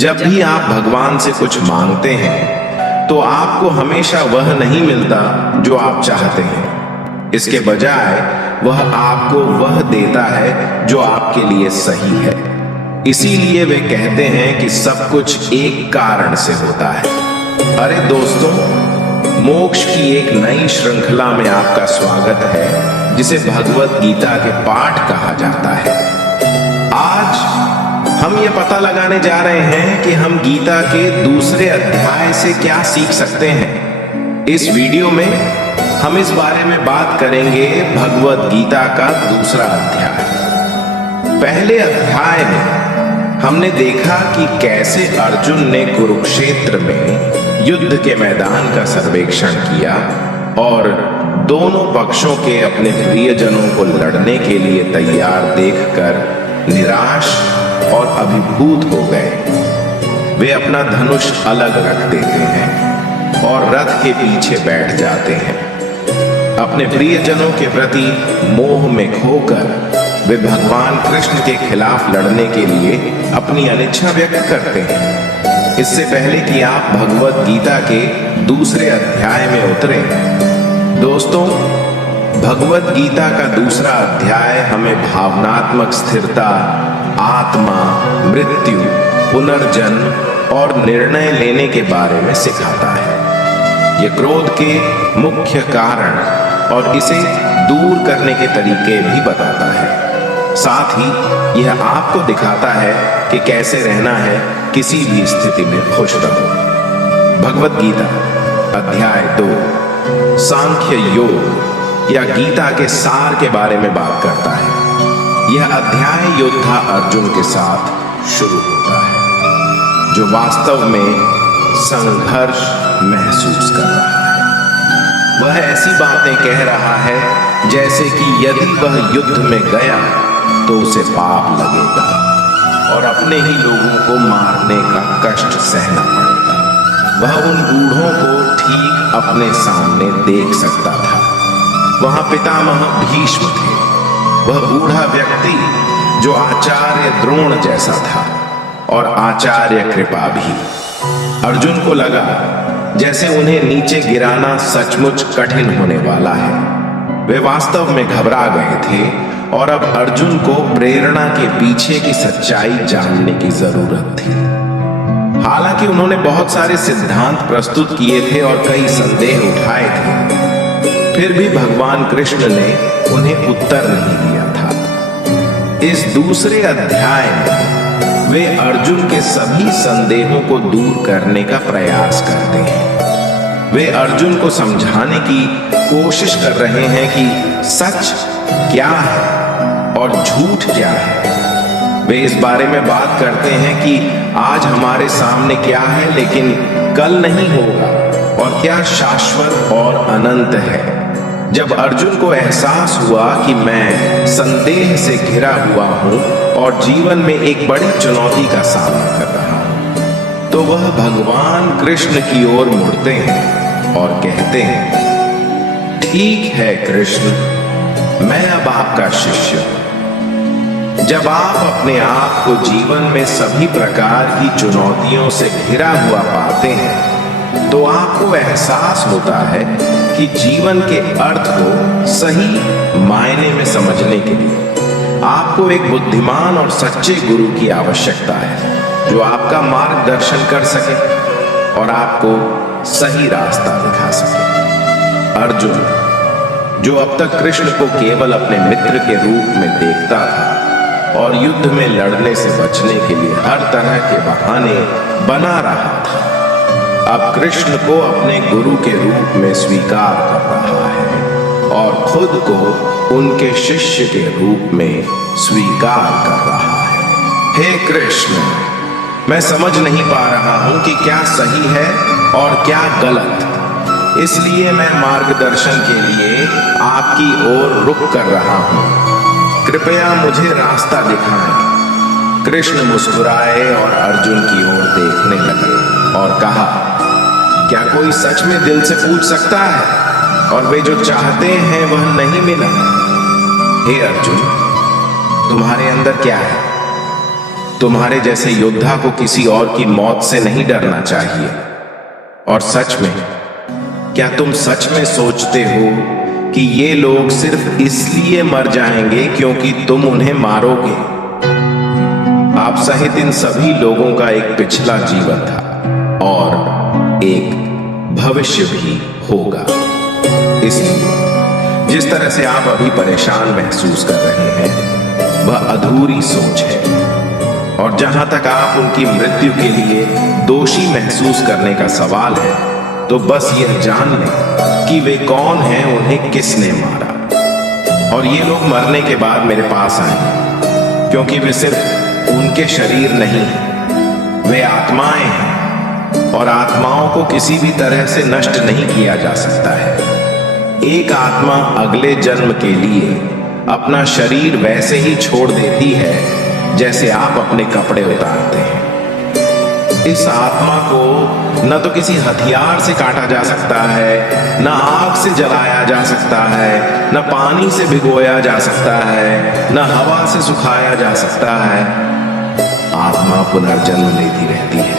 जब भी आप भगवान से कुछ मांगते हैं तो आपको हमेशा वह नहीं मिलता जो आप चाहते हैं। इसके बजाय वह आपको वह देता है जो आपके लिए सही है। इसीलिए वे कहते हैं कि सब कुछ एक कारण से होता है। अरे दोस्तों, मोक्ष की एक नई श्रृंखला में आपका स्वागत है, जिसे भगवत गीता के पाठ कहा जाता है। आज हम ये पता लगाने जा रहे हैं कि हम गीता के दूसरे अध्याय से क्या सीख सकते हैं। इस वीडियो में हम इस बारे में बात करेंगे भगवत गीता का दूसरा अध्याय। पहले अध्याय में हमने देखा कि कैसे अर्जुन ने कुरुक्षेत्र में युद्ध के मैदान का सर्वेक्षण किया और दोनों पक्षों के अपने प्रियजनों को लड़ने के लिए तैयार देखकर निराश और अभिभूत हो गए। वे अपना धनुष अलग रख देते हैं और रथ के पीछे बैठ जाते हैं। अपने प्रियजनों के प्रति मोह में खोकर वे भगवान कृष्ण के खिलाफ लड़ने के लिए अपनी अनिच्छा व्यक्त करते हैं। इससे पहले कि आप भगवत गीता के दूसरे अध्याय में उतरे, दोस्तों, भगवत गीता का दूसरा अध्याय हमें भावनात्मक स्थिरता, आत्मा, मृत्यु, पुनर्जन्म और निर्णय लेने के बारे में सिखाता है। यह क्रोध के मुख्य कारण और इसे दूर करने के तरीके भी बताता है। साथ ही यह आपको दिखाता है कि कैसे रहना है किसी भी स्थिति में खुश रहो। भगवत गीता अध्याय 2 सांख्य योग या गीता के सार के बारे में बात करता है। यह अध्याय योद्धा अर्जुन के साथ शुरू होता है, जो वास्तव में संघर्ष महसूस कर रहा है। वह ऐसी बातें कह रहा है जैसे कि यदि वह युद्ध में गया तो उसे पाप लगेगा और अपने ही लोगों को मारने का कष्ट सहना पड़ेगा। वह उन बूढ़ों को ठीक अपने सामने देख सकता था। वहां पितामह भीष्म थे, वह बूढ़ा व्यक्ति जो आचार्य द्रोण जैसा था और आचार्य कृपा भी। अर्जुन को लगा जैसे उन्हें नीचे गिराना सचमुच कठिन होने वाला है। वे वास्तव में घबरा गए थे और अब अर्जुन को प्रेरणा के पीछे की सच्चाई जानने की जरूरत थी। हालांकि उन्होंने बहुत सारे सिद्धांत प्रस्तुत किए थे और कई संदेह उठाए थे, फिर भी भगवान कृष्ण ने उन्हें उत्तर नहीं दिया था। इस दूसरे अध्याय में वे अर्जुन के सभी संदेहों को दूर करने का प्रयास करते हैं। वे अर्जुन को समझाने की कोशिश कर रहे हैं कि सच क्या है और झूठ क्या है। वे इस बारे में बात करते हैं कि आज हमारे सामने क्या है लेकिन कल नहीं होगा, और क्या शाश्वत और अनंत है। जब अर्जुन को एहसास हुआ कि मैं संदेह से घिरा हुआ हूं और जीवन में एक बड़ी चुनौती का सामना कर रहा हूं, तो वह भगवान कृष्ण की ओर मुड़ते हैं और कहते हैं, ठीक है कृष्ण, मैं अब आपका शिष्य हूं। जब आप अपने आप को जीवन में सभी प्रकार की चुनौतियों से घिरा हुआ पाते हैं तो आपको एहसास होता है कि जीवन के अर्थ को सही मायने में समझने के लिए आपको एक बुद्धिमान और सच्चे गुरु की आवश्यकता है, जो आपका मार्गदर्शन कर सके और आपको सही रास्ता दिखा सके। अर्जुन, जो अब तक कृष्ण को केवल अपने मित्र के रूप में देखता था और युद्ध में लड़ने से बचने के लिए हर तरह के बहाने बना रहा था, अब कृष्ण को अपने गुरु के रूप में स्वीकार कर रहा है और खुद को उनके शिष्य के रूप में स्वीकार कर रहा है। हे कृष्ण, मैं समझ नहीं पा रहा हूं कि क्या सही है और क्या गलत, इसलिए मैं मार्गदर्शन के लिए आपकी ओर रुक कर रहा हूं। कृपया मुझे रास्ता दिखाएं। कृष्ण मुस्कुराए और अर्जुन की ओर देखने लगे और कहा, क्या कोई सच में दिल से पूछ सकता है और वे जो चाहते हैं वह नहीं मिला? हे अर्जुन, तुम्हारे अंदर क्या है? तुम्हारे जैसे योद्धा को किसी और की मौत से नहीं डरना चाहिए। और सच में, क्या तुम सच में सोचते हो कि ये लोग सिर्फ इसलिए मर जाएंगे क्योंकि तुम उन्हें मारोगे? आप सहित इन सभी लोगों का एक पिछला जीवन था और एक भविष्य भी होगा। इसलिए जिस तरह से आप अभी परेशान महसूस कर रहे हैं, वह अधूरी सोच है। और जहां तक आप उनकी मृत्यु के लिए दोषी महसूस करने का सवाल है, तो बस यह जान लें कि वे कौन हैं, उन्हें किसने मारा। और ये लोग मरने के बाद मेरे पास आए, क्योंकि वे सिर्फ उनके शरीर नहीं, वे आत्माएं हैं। और आत्माओं को किसी भी तरह से नष्ट नहीं किया जा सकता है। एक आत्मा अगले जन्म के लिए अपना शरीर वैसे ही छोड़ देती है जैसे आप अपने कपड़े उतारते हैं। इस आत्मा को न तो किसी हथियार से काटा जा सकता है, न आग से जलाया जा सकता है, न पानी से भिगोया जा सकता है, न हवा से सुखाया जा सकता है। आत्मा पुनर्जन्म लेती रहती है,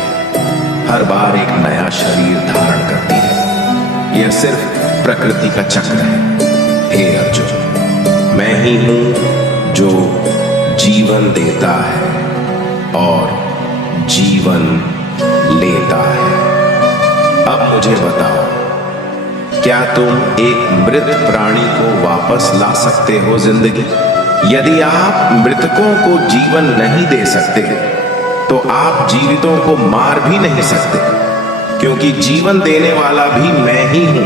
हर बार एक नया शरीर धारण करती है। यह सिर्फ प्रकृति का चक्र है। हे अर्जुन, मैं ही हूं जो जीवन देता है और जीवन लेता है। अब मुझे बताओ, क्या तुम एक मृत प्राणी को वापस ला सकते हो जिंदगी? यदि आप मृतकों को जीवन नहीं दे सकते, तो आप जीवितों को मार भी नहीं सकते, क्योंकि जीवन देने वाला भी मैं ही हूं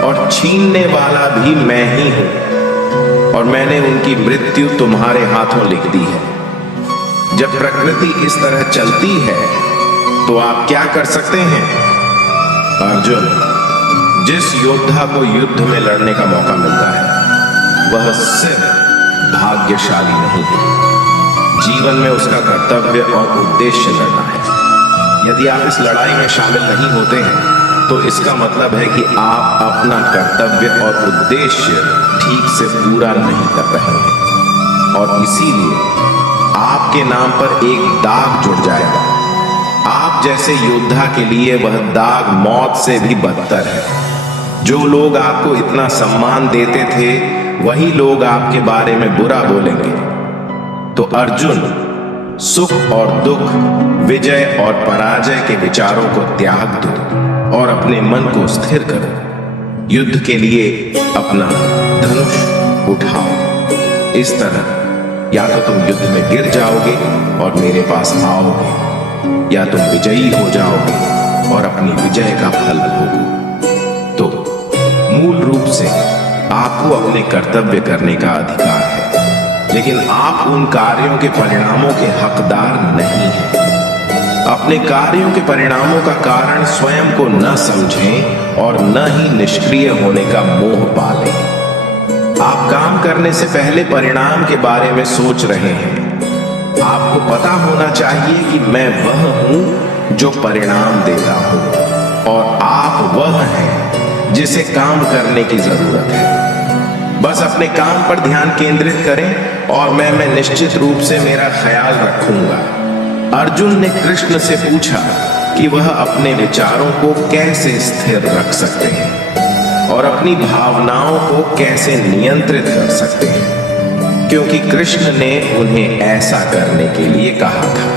और छीनने वाला भी मैं ही हूं। और मैंने उनकी मृत्यु तुम्हारे हाथों लिख दी है। जब प्रकृति इस तरह चलती है, तो आप क्या कर सकते हैं? अर्जुन, जिस योद्धा को युद्ध में लड़ने का मौका मिलता है, वह सिर्फ भाग्यशाली नहीं है। जीवन में उसका कर्तव्य और उद्देश्य लड़ना है। यदि आप इस लड़ाई में शामिल नहीं होते हैं, तो इसका मतलब है कि आप अपना कर्तव्य और उद्देश्य ठीक से पूरा नहीं कर रहे हैं। और इसीलिए आपके नाम पर एक दाग जुड़ जाएगा। आप जैसे योद्धा के लिए वह दाग मौत से भी बदतर है। जो लोग आपको इतना सम्मान देते थे, वही लोग आपके बारे में बुरा बोलेंगे। तो अर्जुन, सुख और दुख, विजय और पराजय के विचारों को त्याग दो और अपने मन को स्थिर करो। युद्ध के लिए अपना धनुष उठाओ। इस तरह या तो तुम युद्ध में गिर जाओगे और मेरे पास आओगे, या तुम विजयी हो जाओगे और अपनी विजय का फल भोगोगे। तो मूल रूप से आपको अपने कर्तव्य करने का अधिकार है, लेकिन आप उन कार्यों के परिणामों के हकदार नहीं हैं। अपने कार्यों के परिणामों का कारण स्वयं को न समझें और न ही निष्क्रिय होने का मोह पालें। आप काम करने से पहले परिणाम के बारे में सोच रहे हैं। आपको पता होना चाहिए कि मैं वह हूं जो परिणाम देता हूं, और आप वह हैं जिसे काम करने की जरूरत है। बस अपने काम पर ध्यान केंद्रित करें और मैं निश्चित रूप से मेरा ख्याल रखूंगा। अर्जुन ने कृष्ण से पूछा कि वह अपने विचारों को कैसे स्थिर रख सकते हैं और अपनी भावनाओं को कैसे नियंत्रित कर सकते हैं, क्योंकि कृष्ण ने उन्हें ऐसा करने के लिए कहा था।